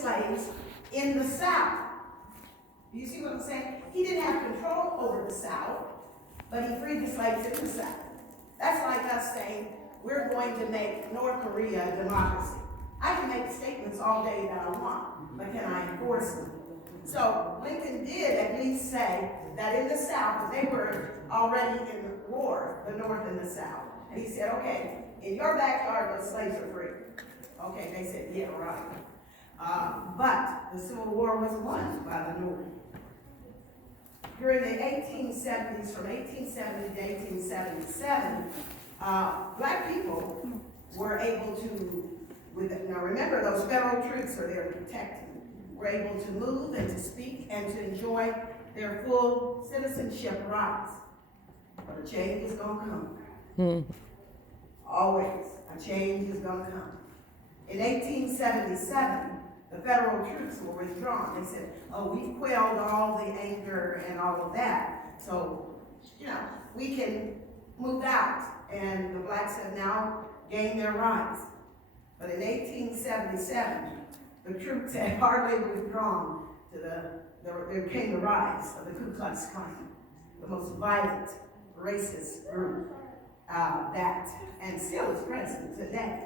slaves in the South. Do you see what I'm saying? He didn't have control over the South, but he freed the slaves in the South. That's like us saying, we're going to make North Korea a democracy. I can make statements all day that I want, but can I enforce them? So Lincoln did at least say that in the South, they were already in war, the North and the South. And he said, okay, in your backyard, those slaves are free. Okay, they said, yeah, right. But the Civil War was won by the North. During the 1870s, from 1870 to 1877, black people were able to, now remember those federal troops are there to protect them, were able to move and to speak and to enjoy their full citizenship rights. But a change is going to come. Always, a change is going to come. In 1877, the federal troops were withdrawn. They said, oh, we've quelled all the anger and all of that. So, we can move out. And the blacks have now gained their rights. But in 1877, the troops had hardly withdrawn to there came the rise of the Ku Klux Klan, the most violent, racist group and still is present today.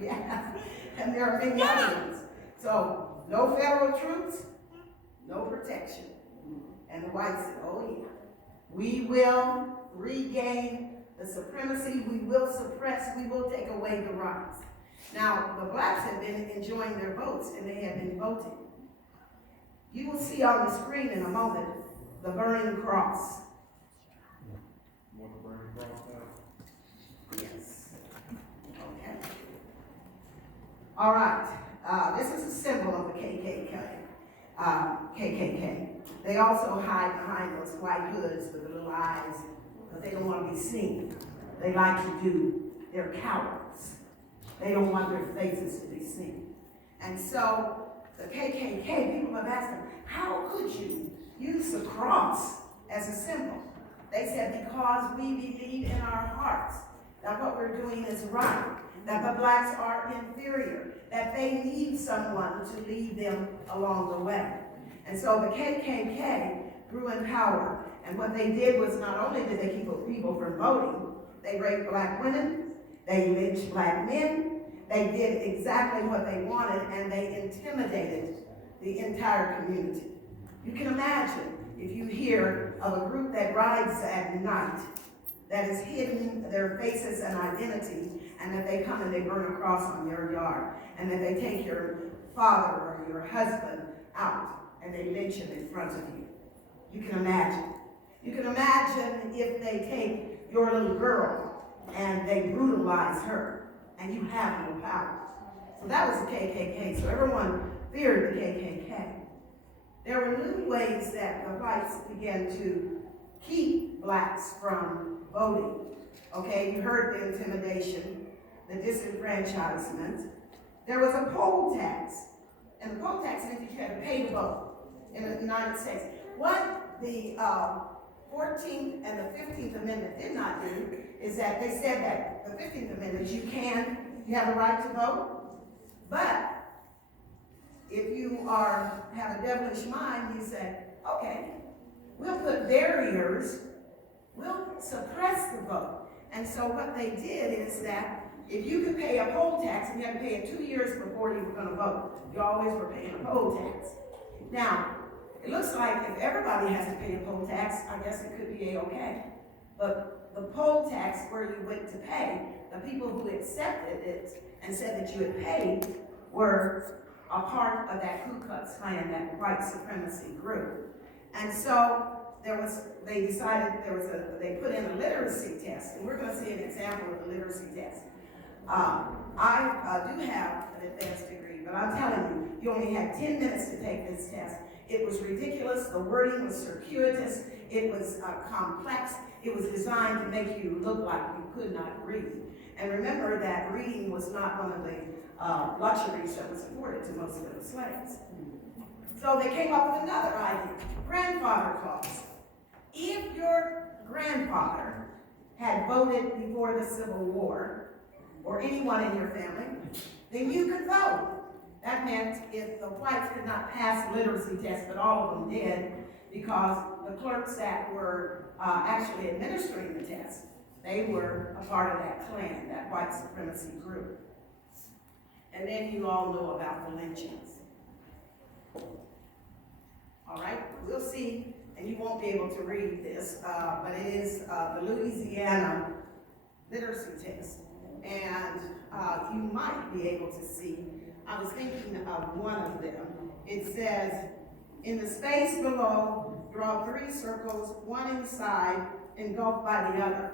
Yeah, and there are many other ones. So, no federal troops, no protection. And the whites said, oh yeah, we will regain the supremacy, we will suppress, we will take away the rights. Now, the blacks have been enjoying their votes and they have been voting. You will see on the screen in a moment the burning cross. Want the burning cross now? Yes. Okay. All right. This is a symbol of the KKK. KKK. They also hide behind those white hoods with the little eyes, but they don't want to be seen. They like to do, they're cowards. They don't want their faces to be seen. And so the KKK, people have asked them, how could you use the cross as a symbol? They said, because we believe in our hearts that what we're doing is right, that the blacks are inferior, that they need someone to lead them along the way. And so the KKK grew in power. And what they did was not only did they keep people from voting, they raped black women, they lynched black men, they did exactly what they wanted, and they intimidated the entire community. You can imagine if you hear of a group that rides at night, that has hidden their faces and identity, and that they come and they burn a cross on your yard, and that they take your father or your husband out, and they lynch him in front of you. You can imagine. You can imagine if they take your little girl and they brutalize her, and you have no power. So that was the KKK. So everyone feared the KKK. There were new ways that the whites began to keep blacks from voting. Okay, you heard the intimidation, the disenfranchisement. There was a poll tax. And the poll tax meant that you had to pay to vote in the United States. What the 14th and the 15th Amendment did not do is that they said that the 15th Amendment, you have a right to vote, but if you have a devilish mind, you say, okay, we'll put barriers, we'll suppress the vote. And so what they did is that if you could pay a poll tax, and you had to pay it 2 years before you were going to vote, you always were paying a poll tax. Now, it looks like if everybody has to pay a poll tax, I guess it could be a-okay. But the poll tax where you went to pay, the people who accepted it and said that you had paid were a part of that Ku Klux Klan, that white supremacy group. And so they decided they put in a literacy test, and we're going to see an example of the literacy test. I do have an advanced degree, but I'm telling you, you only had 10 minutes to take this test. It was ridiculous, the wording was circuitous, it was complex, it was designed to make you look like you could not read. And remember that reading was not one of the luxuries that was afforded to most of the slaves. So they came up with another idea, grandfather clause. If your grandfather had voted before the Civil War, or anyone in your family, then you could vote. meant if the whites could not pass the literacy test, but all of them did, because the clerks that were actually administering the test, they were a part of that Klan, that white supremacy group. And then you all know about the lynchings. All right, we'll see, and you won't be able to read this, but it is the Louisiana literacy test. And you might be able to see, I was thinking of one of them. It says, in the space below, draw 3 circles, one inside, engulfed by the other.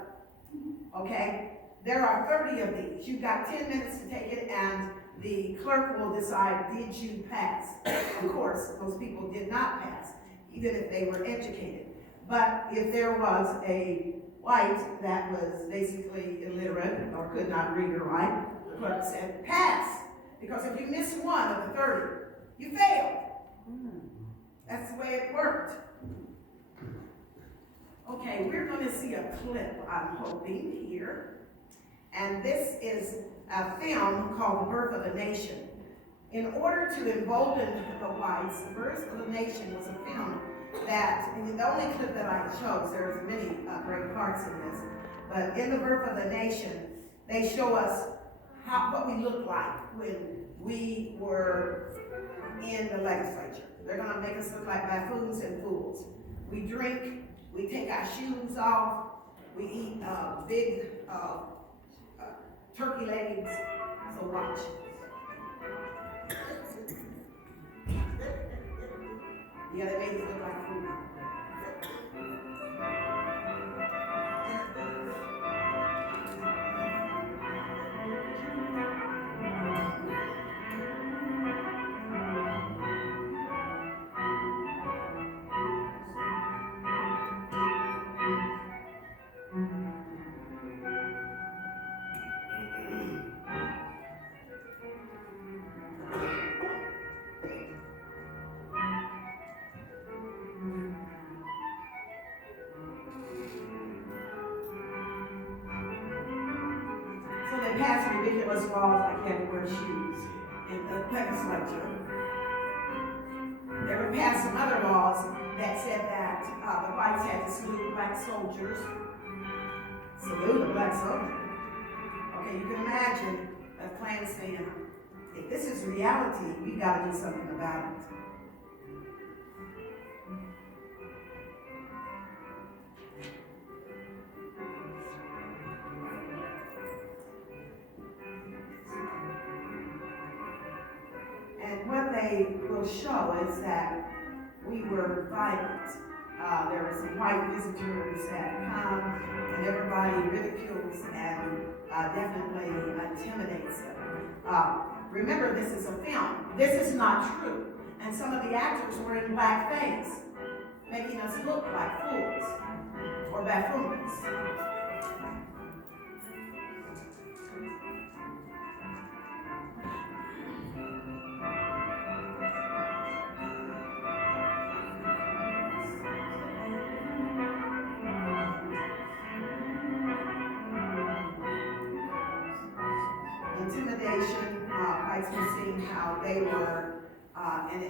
Okay? There are 30 of these. You've got 10 minutes to take it, and the clerk will decide, did you pass? Of course, most people did not pass, even if they were educated. But if there was a white that was basically illiterate or could not read or write, the clerk said, pass. Because if you miss one of the 30, you failed. That's the way it worked. Okay, we're going to see a clip, I'm hoping, here. And this is a film called The Birth of a Nation. In order to embolden the whites, The Birth of a Nation was a film that, and the only clip that I chose, there's many great parts in this, but in The Birth of the Nation, they show us what we looked like when we were in the legislature. They're gonna make us look like buffoons and fools. We drink, we take our shoes off, we eat big turkey legs, so watch. Yeah, they made us look like food. So they passed ridiculous laws like you had to wear shoes in the legislature. They would pass some other laws that said that the whites had to salute black soldiers. Salute a black soldier. Okay, you can imagine a Klan saying, if this is reality, we've got to do something about it. And what they will show is that we were violent. There were some white visitors that come, and everybody ridicules and definitely intimidates them. Remember, this is a film. This is not true. And some of the actors were in blackface, making us look like fools or buffoons. Intimidation, whites were seeing how they were, and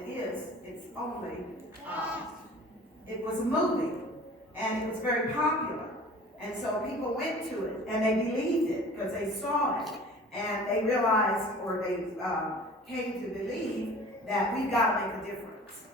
it was a movie, and it was very popular. And so people went to it, and they believed it, because they saw it, and they realized, or they came to believe, that we've got to make a difference.